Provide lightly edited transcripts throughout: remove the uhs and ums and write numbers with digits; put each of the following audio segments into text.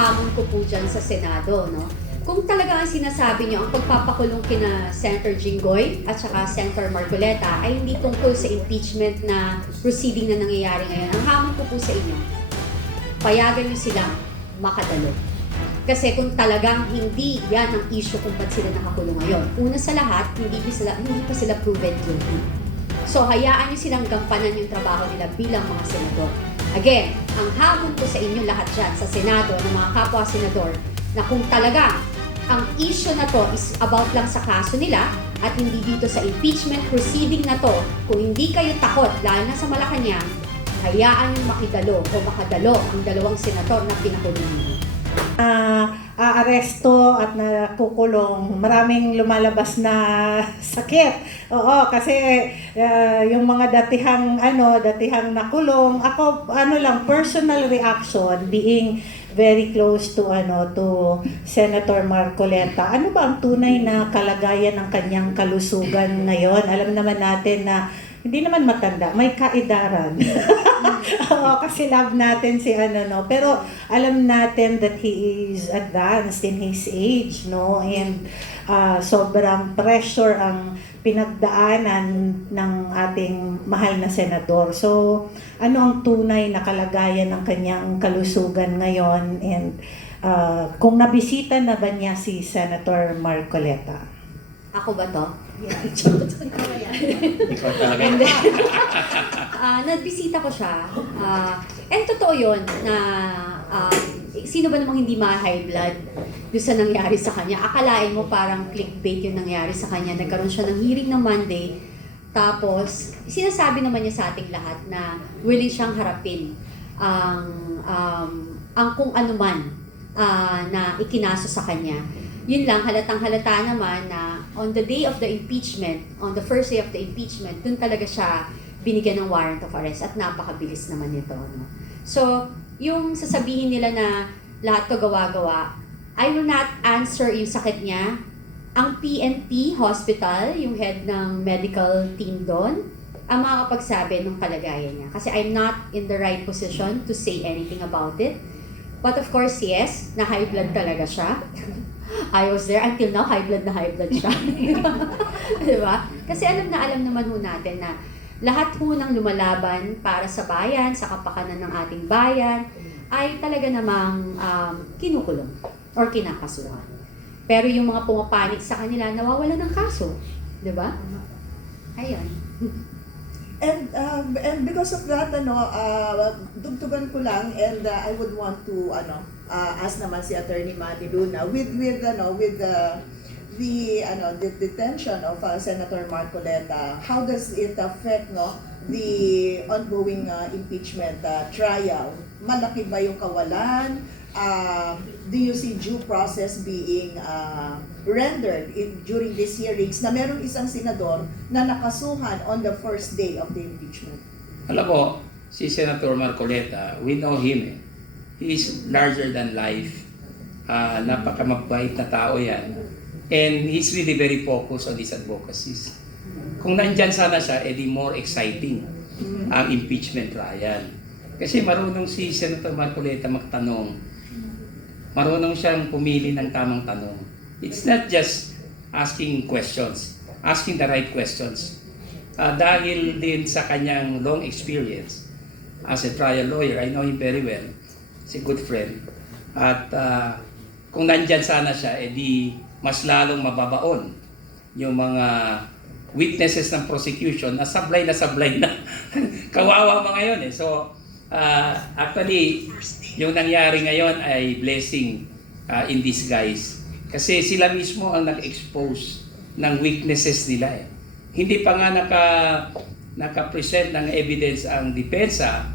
hamon ko po dyan sa Senado, no? Kung talaga ang sinasabi niyo, ang pagpapakulong kina Senator Jinggoy at saka Senator Marcoleta ay hindi tungkol sa impeachment na proceeding na nangyayari ngayon. Ang hamon ko po sa inyo, payagan niyo silang makadalo. Kasi kung talagang hindi yan ang issue kung ba't sila nakakulong ngayon. Una sa lahat, hindi pa sila proven guilty. So hayaan niyo silang gampanan yung trabaho nila bilang mga senador. Again, ang hamon ko sa inyo lahat dyan sa Senado ng mga kapwa senador na kung talaga ang issue na to is about lang sa kaso nila at hindi dito sa impeachment proceeding na to, kung hindi kayo takot, lalo na sa Malacanang, hayaan yung makidalo o makadalo ang dalawang senador na pinakulong nyo. Aaresto at nakukulong, maraming lumalabas na sakit. Oo, kasi yung mga datihang nakulong, ako lang personal reaction being very close to Senator Marcoleta. Ano ba ang tunay na kalagayan ng kanyang kalusugan ngayon? Alam naman natin na hindi naman matanda, may kaedaran. Oo, kasi love natin si pero alam natin that he is advanced in his age, no? And sobrang pressure ang pinagdaanan ng ating mahal na senador. So, ano ang tunay na kalagayan ng kanyang kalusugan ngayon? And kung nabisita na ba niya si Senator Marcoleta? Ako ba to? Yeah. Ikaw talaga. Nagbisita ko siya. And totoo yun na sino ba namang hindi ma-high blood doon sa nangyari sa kanya. Akalain mo parang clickbait yung nangyari sa kanya. Nagkaroon siya ng hearing ng Monday. Tapos, sinasabi naman niya sa ating lahat na willing siyang harapin ang kung ano man na ikinaso sa kanya. Yun lang, halatang-halata naman na on the day of the impeachment, on the first day of the impeachment, dun talaga siya binigyan ng warrant of arrest at napakabilis naman nito. No? So, yung sasabihin nila na lahat to gawa-gawa, I will not answer yung sakit niya. Ang PNP Hospital, yung head ng medical team doon, ang makakapagsabi ng kalagayan niya. Kasi I'm not in the right position to say anything about it. But of course, yes, na high blood talaga siya. I was there until now, high blood siya. Diba? Kasi alam naman ho natin na lahat ho ng lumalaban para sa bayan, sa kapakanan ng ating bayan, ay talaga namang kinukulong or kinakasuhan. Pero yung mga pumapanik sa kanila, nawawala ng kaso. Diba? Ayun. And because of that, dugtugan ko lang, and I would want to ask naman si Attorney Manny Luna with the detention of Senator Marcoleta. How does it affect the ongoing impeachment trial? Malaki ba yung kawalan? Do you see due process being rendered during these hearings na merong isang senador na nakasuhan on the first day of the impeachment? Alam mo, si Senator Marcoleta, we know him. He is larger than life. Napakamabait na tao yan. And he's really very focused on his advocacies. Kung nandyan sana siya, edi more exciting ang impeachment trial. Kasi marunong si Senator Marcoleta magtanong. Marunong siyang pumili ng tamang tanong. It's not just asking questions, asking the right questions. Dahil din sa kanyang long experience as a trial lawyer, I know him very well. He's a good friend. At kung nandyan sana siya, edi mas lalong mababaon yung mga witnesses ng prosecution na sablay na. Kawawa mga yun eh. So, actually, yung nangyari ngayon ay blessing in disguise. Kasi sila mismo ang nag-expose ng weaknesses nila eh. Hindi pa nga naka-present ng evidence ang depensa,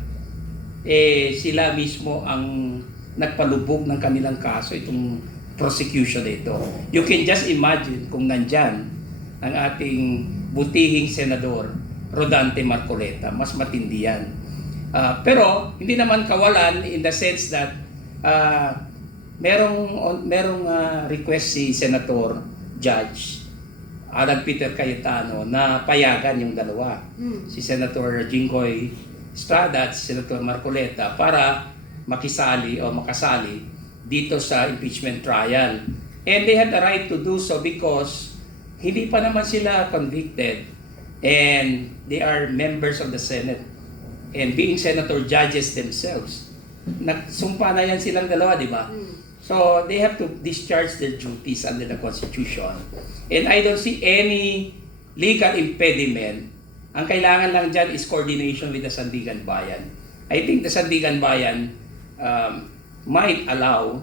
sila mismo ang nagpalubog ng kanilang kaso, itong prosecution ito. You can just imagine kung nandyan ang ating butihing senador, Rodante Marcoleta, mas matindi yan. Pero hindi naman kawalan in the sense that merong request si Senator Judge Alan Peter Cayetano na payagan yung dalawa, si Senator Jinggoy Estrada at si Senator Marcoleta, para makasali dito sa impeachment trial. And they had the right to do so because hindi pa naman sila convicted and they are members of the Senate and being senator judges themselves. Nagsumpa na yan silang dalawa, di ba? So they have to discharge their duties under the Constitution. And I don't see any legal impediment. Ang kailangan lang dyan is coordination with the Sandigan Bayan. I think the Sandigan Bayan might allow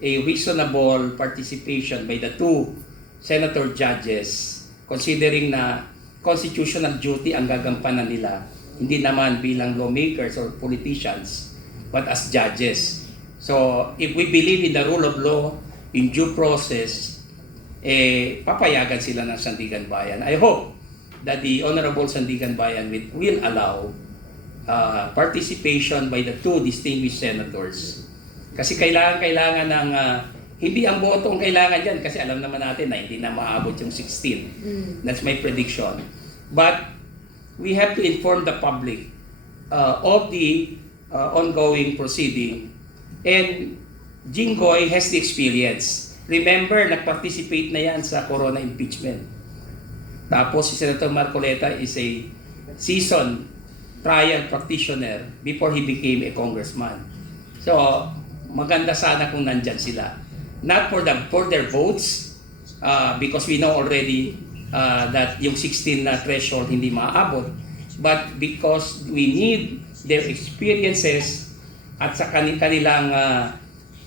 a reasonable participation by the two senator judges considering na constitutional duty ang gagampanan nila, hindi naman bilang lawmakers or politicians, but as judges. So, if we believe in the rule of law, in due process, papayagan sila ng Sandigan Bayan. I hope that the Honorable Sandigan Bayan will allow participation by the two distinguished senators. Kasi kailangan ng hindi ang boto ang kailangan dyan kasi alam naman natin na hindi na maabot yung 16. That's my prediction. But we have to inform the public of the ongoing proceeding. And Jinggoy has the experience. Remember, nag-participate na yan sa Corona impeachment. Tapos si Senator Marcoleta is a seasoned trial practitioner before he became a congressman. So, maganda sana kung nandyan sila. Not for their votes, because we know already that yung 16 na threshold hindi maaabot, but because we need their experiences at sa kanilang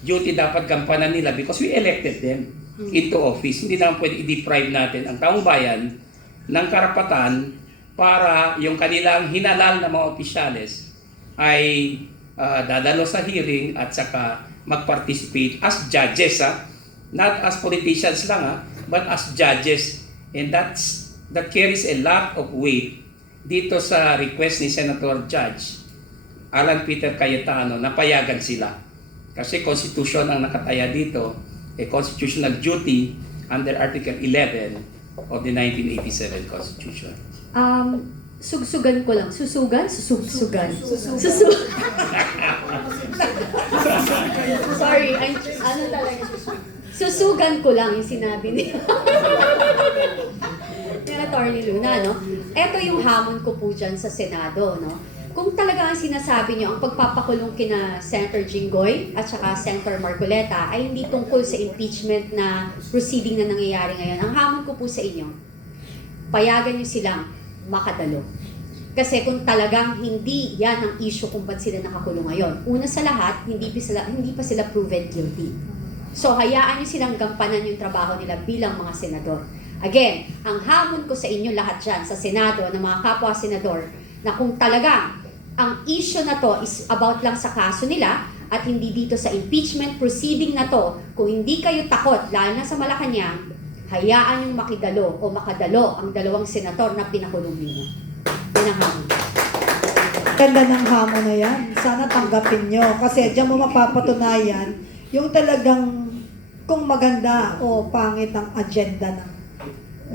duty dapat gampanan nila because we elected them into office. Hindi naman pwede i-deprive natin ang taong bayan ng karapatan para yung kanilang hinalal na mga opisyales ay dadalo sa hearing at saka mag-participate as judges, not as politicians lang, but as judges. And that carries a lot of weight dito sa request ni Senator Judge Alan Peter Cayetano na payagan sila. Kasi Constitution ang nakataya dito, a constitutional duty under Article 11 of the 1987 Constitution. Sugsugan ko lang. Susugan? Susugan. Sorry, ano talaga? Susugan ko lang yung sinabi niya. Ni Attorney Luna, no? Ito yung hamon ko po dyan sa Senado, no? Kung talaga ang sinasabi niyo, ang pagpapakulong kina Senator Jinggoy at saka Senator Marcoleta ay hindi tungkol sa impeachment na proceeding na nangyayari ngayon. Ang hamon ko po sa inyo, payagan niyo silang makadalo. Kasi kung talagang hindi yan ang issue kung ba't sila nakakulong ngayon, una sa lahat, hindi pa sila proven guilty. So, hayaan nyo silang gampanan yung trabaho nila bilang mga senador. Again, ang hamon ko sa inyo lahat dyan, sa Senado, ng mga kapwa-senador, na kung talagang ang issue na to is about lang sa kaso nila at hindi dito sa impeachment proceeding na to, kung hindi kayo takot, lalo na sa Malacanang, hayaan yung makidalo o makadalo ang dalawang senator na pinakulong nyo. Yan ang hamon. Ganda ng hamon na yan. Sana tanggapin nyo. Kasi diyan mo mapapatunayan yung talagang kung maganda o pangit ang agenda ng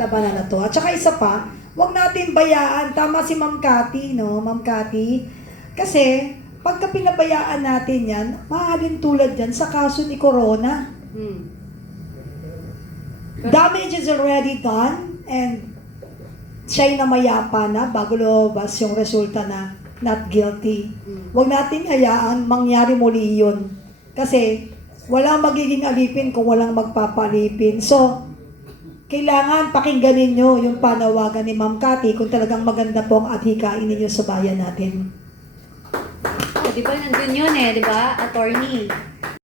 labanan na to. At saka isa pa, huwag natin bayaan. Tama si Ma'am Cathy, no? Ma'am Cathy. Kasi, pagka pinabayaan natin yan, mahalin tulad yan sa kaso ni Corona. Damage is already done and siya'y namayapa na bago lumabas yung resulta na not guilty. Huwag natin hayaan mangyari muli yun. Kasi, walang magiging alipin kung walang magpapalipin. So, kailangan pakinggan ninyo yung panawagan ni Ma'am Cathy kung talagang maganda po ang adhikain ninyo sa bayan natin. Di ba, nandun yun di ba, attorney?